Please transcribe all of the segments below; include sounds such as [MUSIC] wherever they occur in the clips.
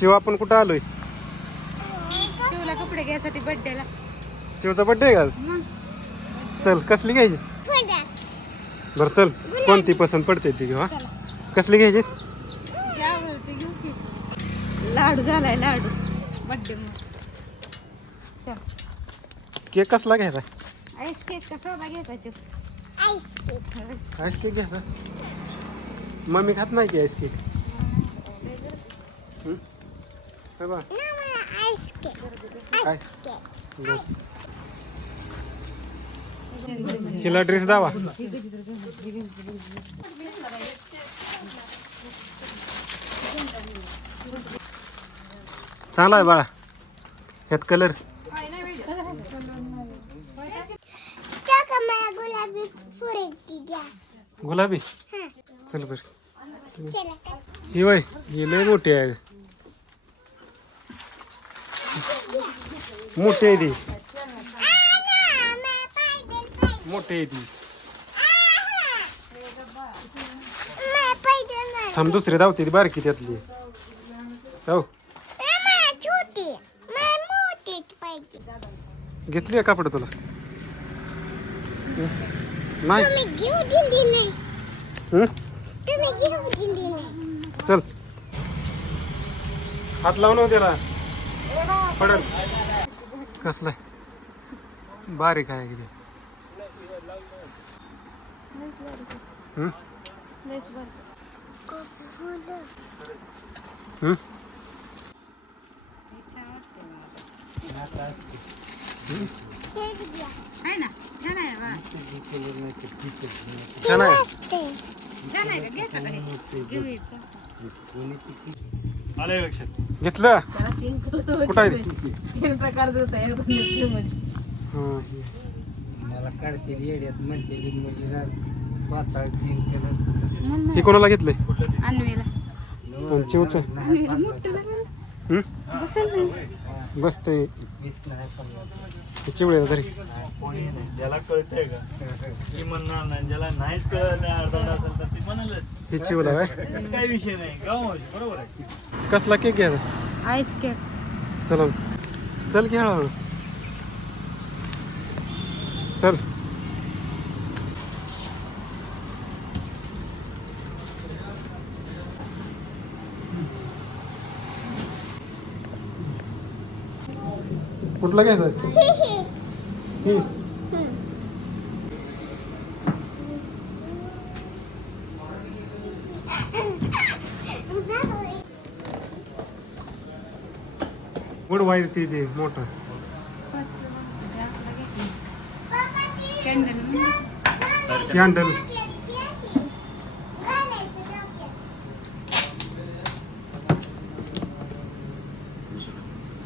चिव आपण कुठं आलोय? शिवला कपडे घ्यायसाठी बर्थडेला चिवचा बड्डे? मग. चल कसली घ्यायची? बरं चल कोणती पसंत पडते ती घेऊ कसली घ्यायची. लाडू झालाय लाडू. बर्थडे मग चल. केक कसला घ्यायचा? आईस केक कसा घ्यायचा आईस केक घ्यायचा? मम्मी खात नाही की आईस केक हं? बघ. हिला ड्रेस दावा. चांगला आहे बाळा ह्यात कलर गुलाबी? हा. चल बर. चला. ही वय ही लय मोठी आहे. मोठी आहे ती. मोठी आहे ती. थांब दुसरे धावते ती बारकी त्यातली. हो घेतली आहे कापड तुला? नाही. नाही चल. हात लावून हो त्याला. पडल. कसलाय बारीक आहे किती हं? हं? आहे. ना छान आहे हे? आलंय लक्षात. घेतलं? कुठं आहे? तीन प्रकारचं हे म्हणजे. हं, हे. मला काढतील येड्यात म्हणते म्हणजे तीन केलं हे कोणाला घेतलंय? अन्वीला. आणि चिवचं अन्वीला मोठं लागलं. हं? बसेल नाही. वीस हे चिवळे तरी ज्याला कळतंय का? ती म्हणणार नाही. ज्याला नाहीच कळत नाही अर्धा असेल तर ती म्हणेलच. हे चिवला काय त्यात काही विषय नाही. गाव बरोबर आहे. कसला केक घ्यायचा? आईस केक चला चल की हळूहळू. चल. कुठला घ्यायचा? ही. उडवाय ती ते मोठं कॅन्डल कॅन्डल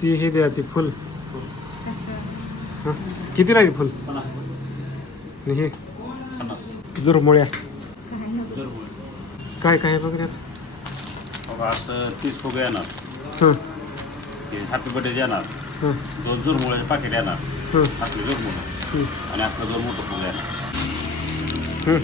ती हे द्या ती फुल. कसं हं? किती लागेल फुल? आणि हे? जुरमुळ्या काय काय आहे बघ त्यात? बघा असं तीस फुगे येणार. हं, ते हॅपी बर्थडे येणार हं, दोन जुरमुळ्याचे पाकिट येणार. हं, आपले जुरमुळं हं, आणि आपलं दोन मोठं फुगे येणार. हं.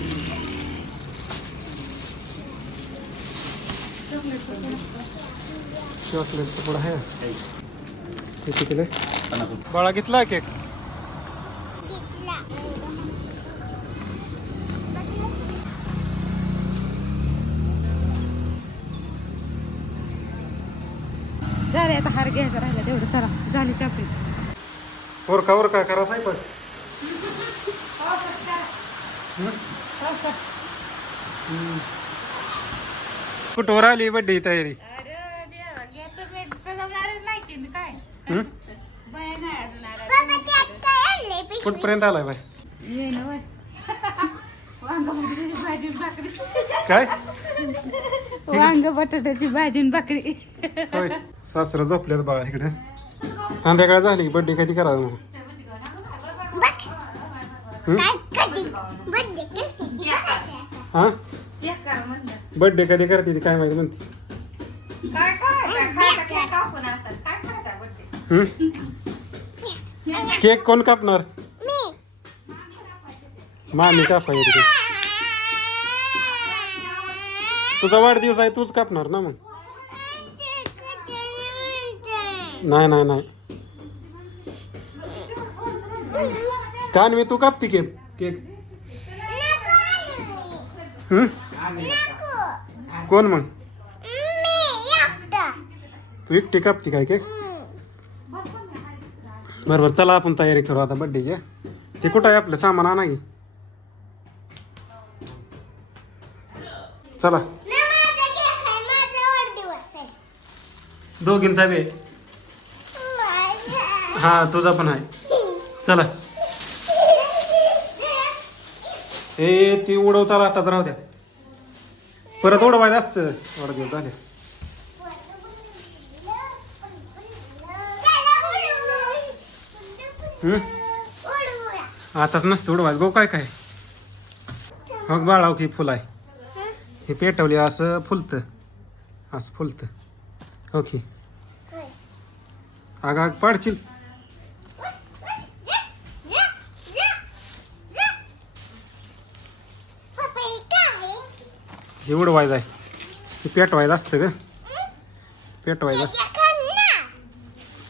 चॉकलेटचं पुढं आहे. हे? पन्नास रुपये. बाळा घेतला केक झाले आता हार घ्यायचा राहिला तेवढं चला झाली शॉपिंग वर का वर का करा साहेब. कुठवर आली बड्डे तयारी? कुठपर्यंत आलाय बाय काय वांग बटाट्याची भाजी भाकरी. सासरं झोपल्यात बघा इकडे. संध्याकाळ झाली बड्डे कधी करा मग हं? हा? बड्डे कधी करते ती काय माहिती म्हणते. हं? केक कोण कापणार? मामी कापाय तिथे तुझा वाढदिवस आहे तूच कापणार ना मग? नाही नाही नाही. त्यान मी तू कापती केक? केक? कोण मग? तू एकटी कापती काय केक? बरोबर चला आपण तयारी करू आता बड्डेची ते कुठं आहे आपलं सामान आणा की? चला. दोघींचा बी. माझा हा तुझा पण आहे. चला. ए ती उडव चला आता राहू द्या. परत उडवायचं असतं. वाढदिवस झाले. हम्म? आताच नसतं उडवायचं. गो काय काय? मग बाळाव की फुल आहे हे पेटवली असं फुलतं. असं फुलतं. हो ओके आग आग पाडशील. हे उडवायचं आहे हे पेटवायचं असतं ग. पेटवायचं असतं.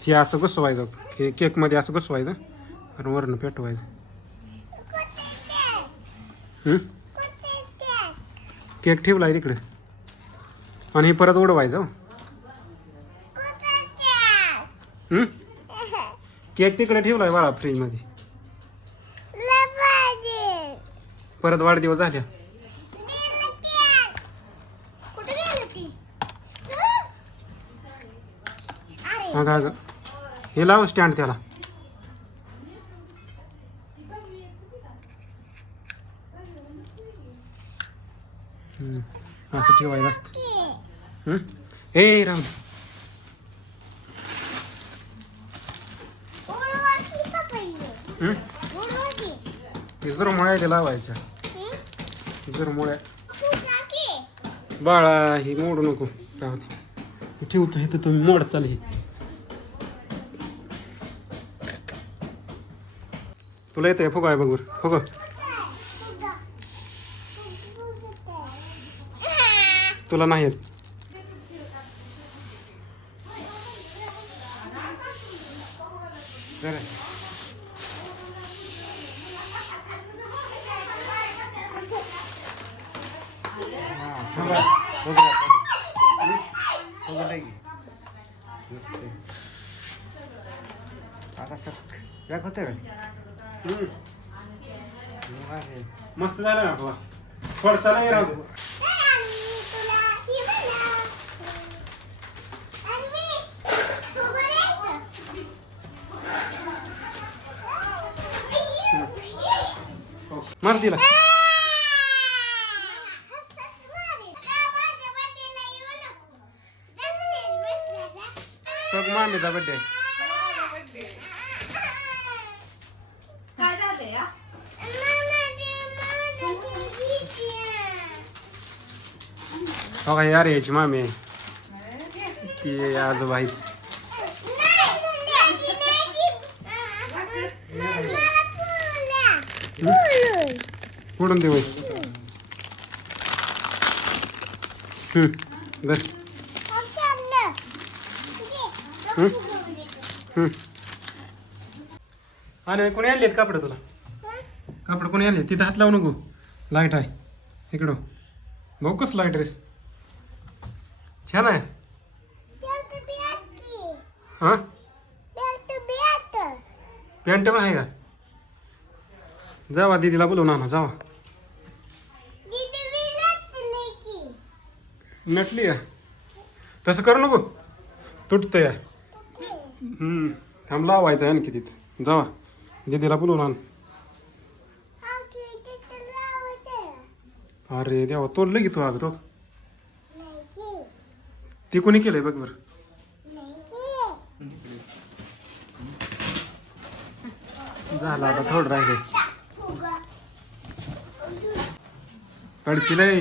हे असं घुसवायचं हे केकमध्ये असं घुसवायचं आणि वरनं पेटवायचं हम्म? केक ठेवला आहे तिकडे. आणि हे परत उडवायचं हो. केक तिकडे ठेवलाय बाळा फ्रीजमध्ये. परत वाढदिवस झाल्या. अगं अगं हे लाव स्टँड त्याला. असं ठेवायला असतं. राम. हे जर मुळ्या लावायच्या. जर मुळ्या. बाळा ही मोडू नको. राहू दे. ठेवतो हे तर तुम्ही मोड चाल ही. तुला येतं फुगा आहे बघ फुग. तुला नाही येत जरा. थांबा. बघू आता. बघू दे की. नुसते. आता सक- काय होतं काय? अरे, मस्त झालं ना बाबा पुढचा नाही राहू. मार तिला. मामीचा बड्डे काय झालं या हो का यार याची मामी आहे. ती आजोबा आहेत. पुढून दे. वय हम्म, आणि कोणी आणले कापड तुला? कापड कोणी आणले तिथं हात लावू नको. लाइट आहे. इकडं. बघू कस लाइट रेस छान आहे हां? पॅन्ट पण आहे का? जावा दीदीला बोलवून आणा जावा. नटली आहे. तसं करू नको. तुटतं या हम्म थांब लावायचं आहे आणखी तिथं. जावा दीदीला बोलवून आण. अरे देवा तोडलं की तू अगं तो ते कोणी केलंय बघ बरं. झालं आता थोडं राहिले कडची लय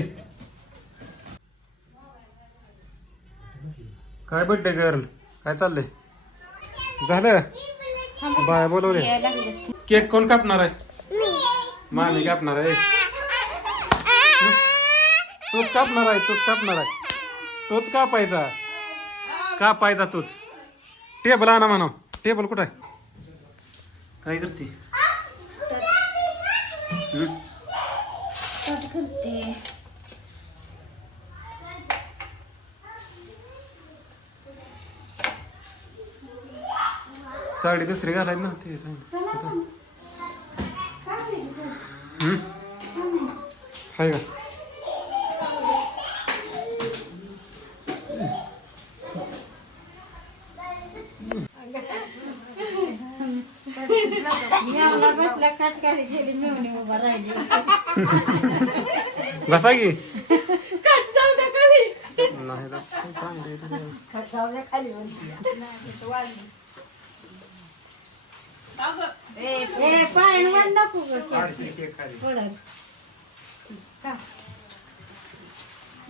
काय बड्डे गर्ल काय चाललंय? झालं? बाय बोलवले. केक कोण कापणार आहे? मामी कापणार आहे. तोच कापणार आहे तोच कापणार आहे. तोच कापायचा कापायचा तोच? टेबल आणा म्हणा. टेबल कुठं आहे? काय करते? साडी दुसरी घालायची ना ते सांग? हाय का?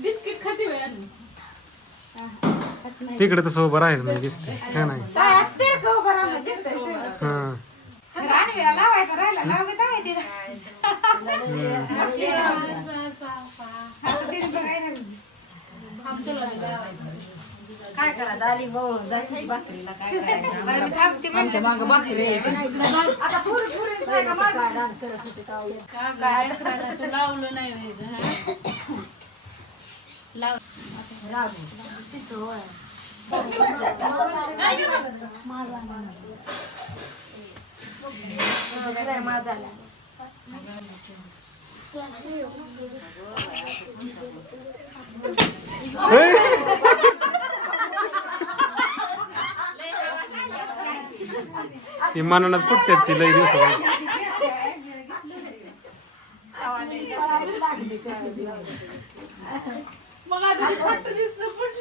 बिस्किट खाते होय आधी. तिकडे तसं उभं राहील म्हणजे दिसते का नाही काय. हां रानवेला लावायचा राहिला लावत काय करायचं आली बवळून जायची भाकरीला काय करायचं आमच्या मागं भाकरी आता पुरी पुरी लावलं नाही हा? ती मनानच फुटतात ती लई दिवस मग आता ते पट्ट दिसतं, पट्ट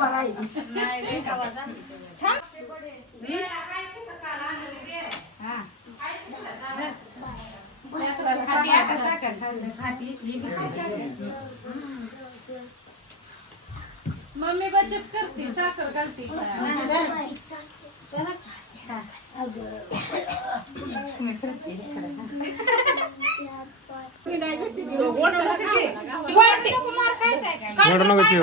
नाही. नाही, लय खावा जा. खाती आता साखर खाल्लं खाती मम्मी बचत करते साखर घालते एवढं नको चिव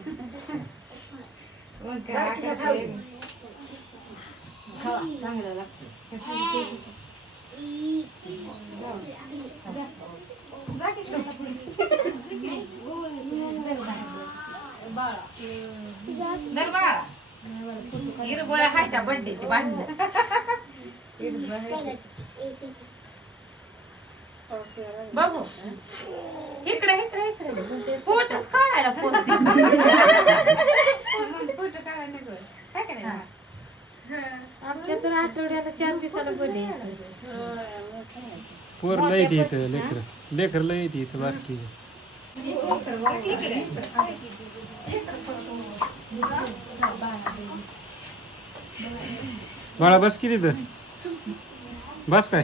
[LAUGHS] बाया. हिरगोळ्या खायच्या बड्डेची भांडण [LAUGHS] बघू. इकडे इकडे इकडे. फोटोच काढायला फोन फोटो काढायला नको. काय करायचं? आमच्या तर आठवड्याला चार दिवसाला बर्थडे पोर लय इथं लेकर लेकर लय येते इथं बारकी बाळा बस किती तिथं. बस काय?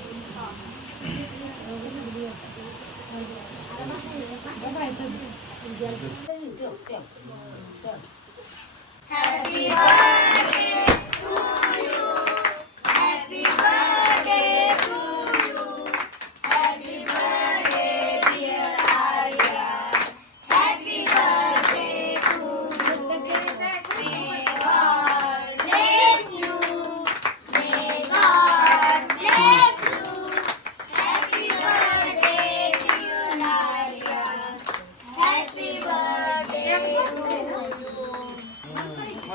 Happy birthday.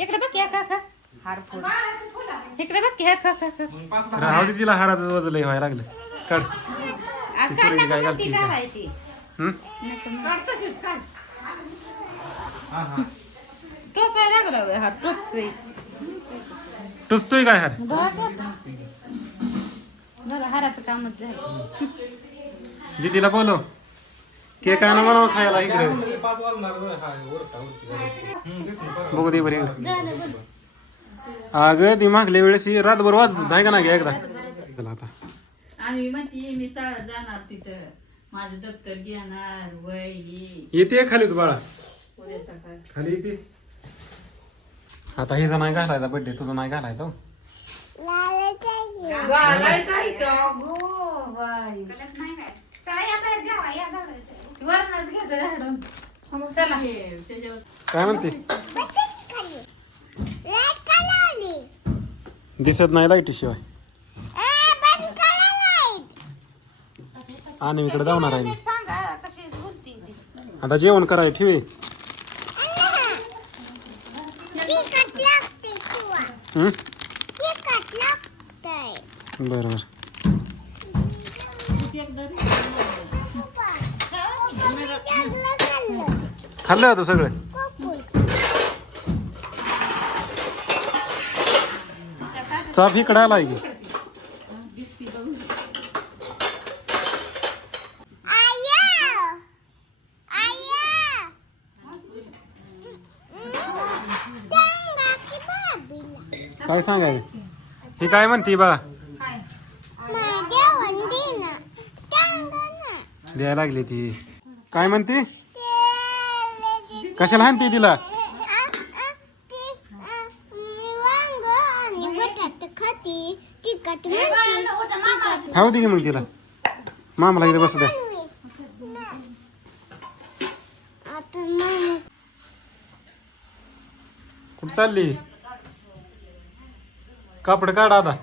इकडे बघ या काका हार फुल इकडे बघ या काका राहू दे तिला हाराचं वजन लय व्हायला लागलं. काढ. ती पुरी काय घालते का? हा? टुचतोय हार? बरं हाराचं कामच झालं. दीदीला बोलो केक आहे ना म्हणून खायला इकडे? पाच वाजणार हा वरता वरती बघू दे बरी अगं ती मागल्या वेळेस ही रातभर वाजत नाही का ना घ्या एकदा? चला आता. आणि म्हणते मी शाळेत जाणार तिथं. माझं दप्तर घेणार वय हे. येते खाली तू बाळा? उद्या सकाळ. खाली येते. आता हिचा नाही घालायचा बड्डे तुझा नाही घालायचा हो. त्याच्यावर काय म्हणते लाइट का लावली दिसत नाही लाईटी शिवाय. ए, बंद करा लाइट आणि इकडे जाणार आहे आता जेवण करायला ठेवे. तिखट खाल्लं तू सगळं? चाप इकडे आलाय की. काय सांगायचं ही काय म्हणते बा? द्यायला लागली ती. काय म्हणते? कशाला हाणते तिला? खाऊ दे की मग तिला. मामाला इथे बसू द्या कुठं चालली? कापड काढ आता.